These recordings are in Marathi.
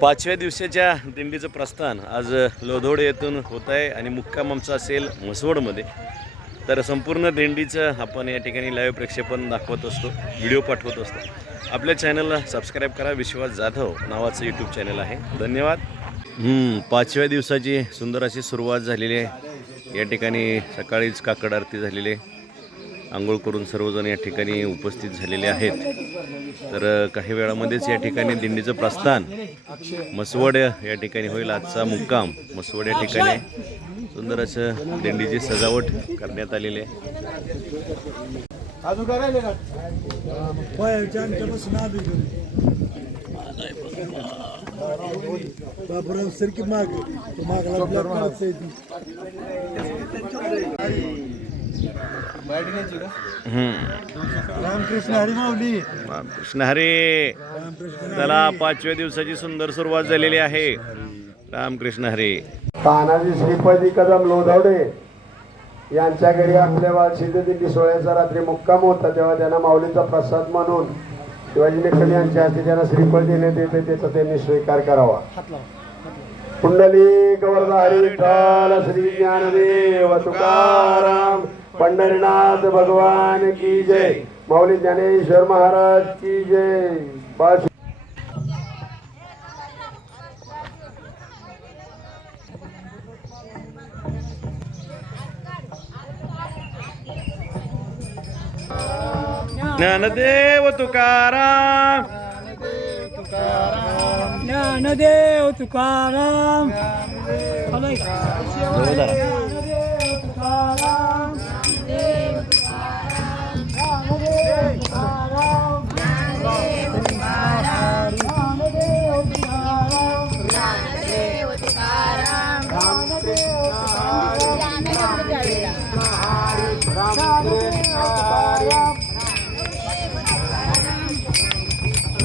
पाचव्या दिवसाच्या दिंडीचं प्रस्थान आज लोधोड येथून होत आहे आणि मुक्काम आमचा असेल म्हसवडमध्ये तर संपूर्ण दिंडीचं आपण या ठिकाणी लाईव्ह प्रक्षेपण दाखवत असतो व्हिडिओ पाठवत असतो. आपल्या चॅनलला सबस्क्राईब करा. विश्वास जाधव नावाचं यूट्यूब चॅनल आहे. धन्यवाद. पाचव्या दिवसाची सुंदर अशी सुरुवात झालेली आहे. या ठिकाणी सकाळीच काकड आरती झालेली आहे. आंघोळ करून सर्वजण या ठिकाणी उपस्थित झालेले आहेत. तर काही वेळामध्येच या ठिकाणी दिंडीचं प्रस्थान मसवड या ठिकाणी होईल. आजचा मुक्काम मसवड या ठिकाणी. सुंदर असं दिंडीची सजावट करण्यात आलेली आहे. बाबूराव सरकी माग मागला रामकृष्ण हरी. माऊली कृष्ण हरे. चला पाचव्या दिवसाची सुंदर सुरुवात झालेली आहे. रामकृष्ण हरे. तानाजी श्रीपदी कदम लोधावडे यांच्या घरी आपल्या वा सिद्धदिंडी सोहळ्याचा रात्री मुक्काम होता तेव्हा त्यांना माऊलीचा प्रसाद म्हणून शिवाजी निकम यांच्या हस्ते त्यांना श्रीफळ देण्यात येते त्याचा त्यांनी स्वीकार करावा. कुंडली गवर्धा हरी विठ्ठल श्री ज्ञानदेव तुकाराम पंढरीनाथ भगवान की जय. माऊली ज्ञानेश्वर महाराज की जय. बस ज्ञानदेव तुकाराम. ज्ञानदेव तुकाराम. आलाय का?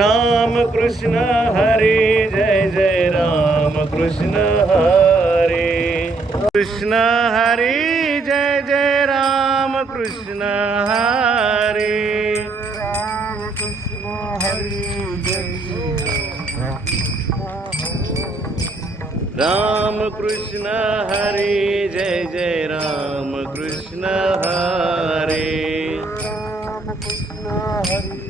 राम कृष्ण हरे जय जय राम कृष्ण हरे। कृष्ण हरे जय जय राम कृष्ण हरे। राम कृष्ण हरी राम कृष्ण हरे जय जय राम कृष्ण हरे। राम कृष्ण हरी।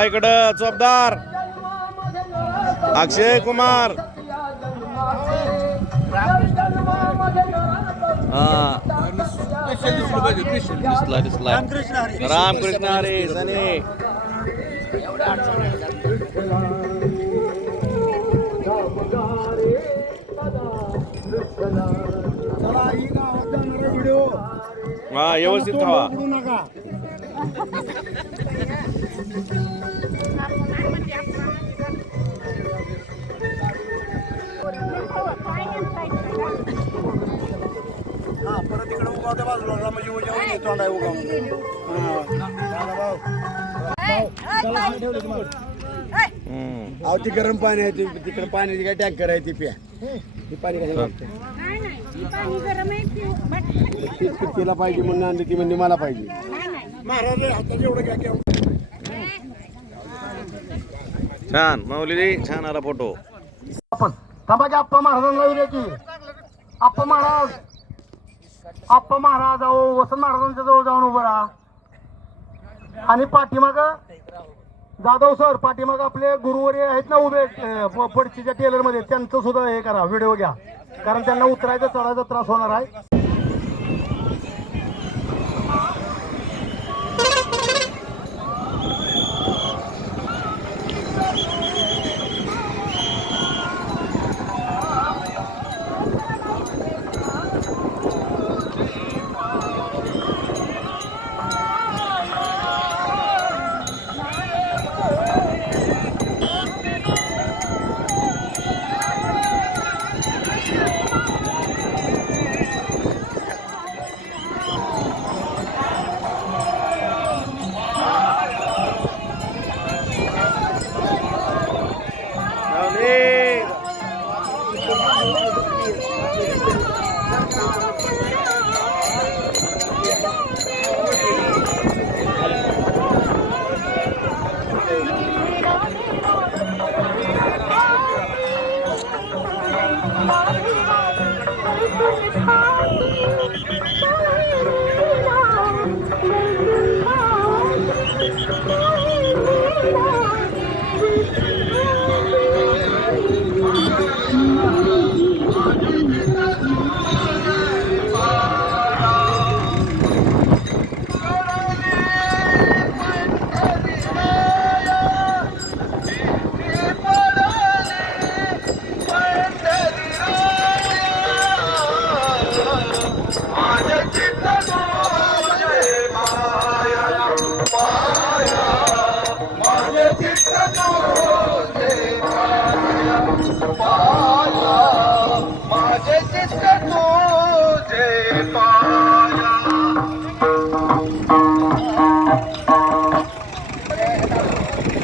इकडं चोपदार अक्षय कुमार. हा. रामकृष्ण हरे सने हा व्यवस्थित खावा. हा परत इकडे उभा त्या बाजूला म्हणजे होईल तोंडा उगा हम्म. अहो ती गरम पाणी आहे ती- तिकडे पाण्याची काय टँकर आहे ती प्या. पाणी कशाला लागतं ही पाणी गरम आहे ती बट तीच की तिला पाहिजे म्हणून आणली ती म्हणजे मला पाहिजे? नाही नाही महाराज हातात एवढं घ्या की छान माऊली छान आला फोटो. आपण थांबाचे आप्पा महाराजांना की. आप्पा महाराज. आप्पा महाराज अहो वसंत महाराजांच्या जवळ जाऊन उभं राहा. आणि पाठीमाग जाधव सर पाठीमाग आपले गुरुवारी आहेत ना उभे पडचीच्या प- त्यांचं सुद्धा हे करा व्हिडिओ घ्या. कारण त्यांना उतरायचा चढायचा त्रास होणार आहे. Música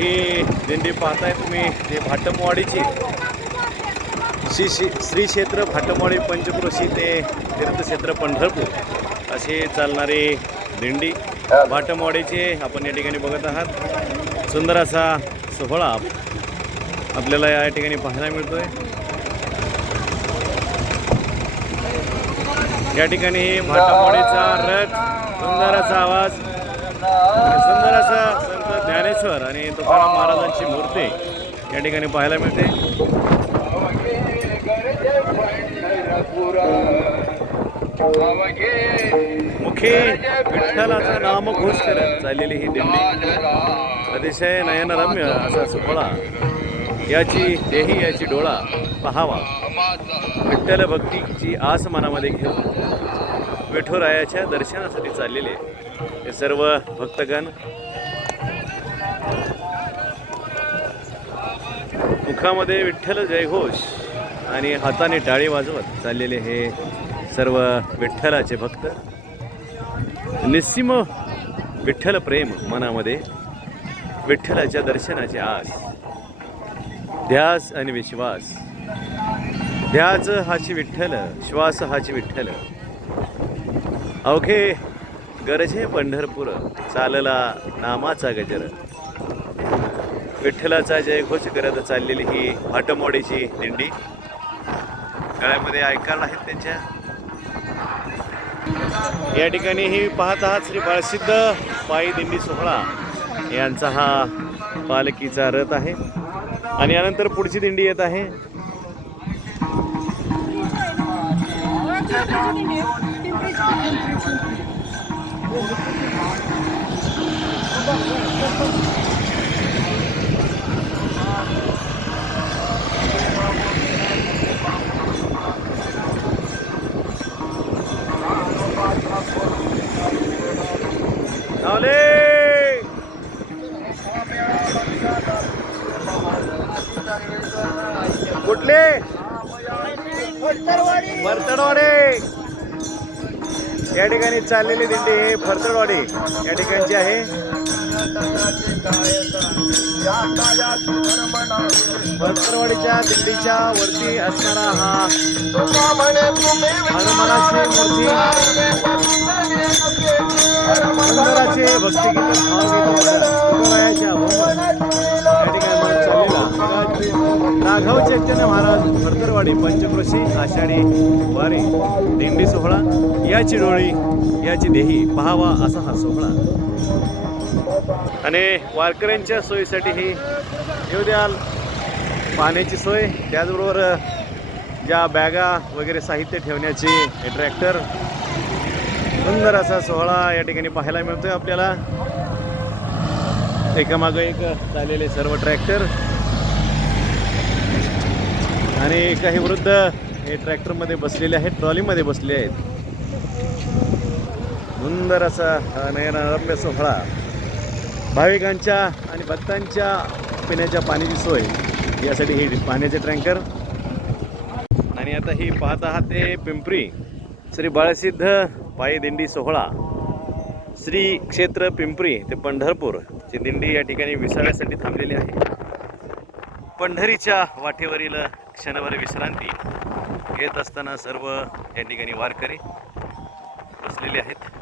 ही दिंडी पाहताय तुम्ही जे भाटमवाडीची श्री श्री श्री क्षेत्र भाटमवाडी पंचक्रोशी ते तीर्थक्षेत्र पंढरपूर अशी चालणारी दिंडी भाटमवाडीचे आपण या ठिकाणी बघत आहात. सुंदर असा सोहळा आपल्याला या ठिकाणी पाहायला मिळतोय. या ठिकाणी भाटमवाडीचा रथ सुंदर असा आवाज सुंदर असा परिसर आणि तुकाराम महाराजांची मूर्ती या ठिकाणी पाहायला मिळते. मुखी विठ्ठलाचं नाम घोष करत चाललेली ही दिंडी. अतिशय नयनरम्य असा सोहळा याची देही याची डोळा पहावा. विठ्ठल भक्तीची आस मनामध्ये घेऊन विठुरायाच्या दर्शनासाठी चाललेले हे सर्व भक्तगण मुखामध्ये विठ्ठल जयघोष आणि हाताने टाळी वाजवत चाललेले हे सर्व विठ्ठलाचे भक्त. निस्सीम विठ्ठल प्रेम मनामध्ये विठ्ठलाच्या दर्शनाची आस. ध्यास आणि विश्वास. ध्यास हाची विठ्ठल श्वास हाची विठ्ठल. अवघे गरजे पंढरपूर चालला नामाचा गजर. विठ्ठलाचा जयघोष करत चाललेली ही भाटमोडीची दिंडी. गळ्यामध्ये ऐकायला आहेत त्यांच्या. या ठिकाणी ही पाहत आहात श्री बाळसिद्ध पायी दिंडी सोहळा. यांचा हा पालखीचा रथ आहे. आणि यानंतर पुढची दिंडी येत आहे. चाललेली दिंडी हे फरतडवाडी या ठिकाणची आहे. फरसडवाडीच्या दिंडीच्या वरती असणारा हा हनुमानाची मूर्ती. हनुमानाचे भक्तिगीत भावगीत तुकोबायाच्या राघव चैतन्य महाराज भरतरवाडी पंचक्रोशी आषाढी वारी दिंडी सोहळा याची डोळी याची देही पहावा असा हा सोहळा. आणि वारकऱ्यांच्या सोयीसाठी ही येऊ द्याल पाण्याची सोय. त्याचबरोबर ज्या बॅगा वगैरे साहित्य ठेवण्याची हे ट्रॅक्टर सुंदर असा सोहळा या ठिकाणी पाहायला मिळतोय आपल्याला. एकामागं एक चाललेले सर्व ट्रॅक्टर आणि काही वृद्ध हे ट्रॅक्टरमध्ये बसलेले आहेत ट्रॉलीमध्ये बसले आहेत. सुंदर असा हा नयनारम्य सोहळा. भाविकांच्या आणि भक्तांच्या पिण्याच्या पाण्याची सोय. यासाठी ही पाण्याचे टँकर. आणि आता ही पाहत आहात ते पिंपरी. श्री बाळसिद्ध पायी दिंडी सोहळा. श्री क्षेत्र पिंपरी ते पंढरपूर ची दिंडी या ठिकाणी विसाव्यासाठी थांबलेली आहे. पंढरीच्या वाटेवरील क्षणभर विश्रांती घेत असताना सर्व या ठिकाणी वारकरी बसलेले आहेत.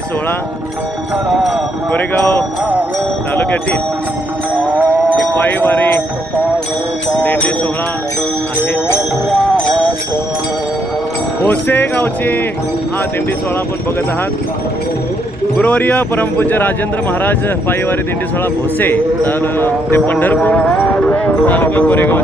पायी सोहळा कोरेगाव तालुक्यातील ही वारी दिंडी सोहळा आहे. भोसे गावचे हा दिंडी सोहळा आपण बघत आहात. गुरुवर्य परमपूज्य राजेंद्र महाराज पायीवारी दिंडी सोहळा भोसे तर ते पंढरपूर तालुका कोरेगाव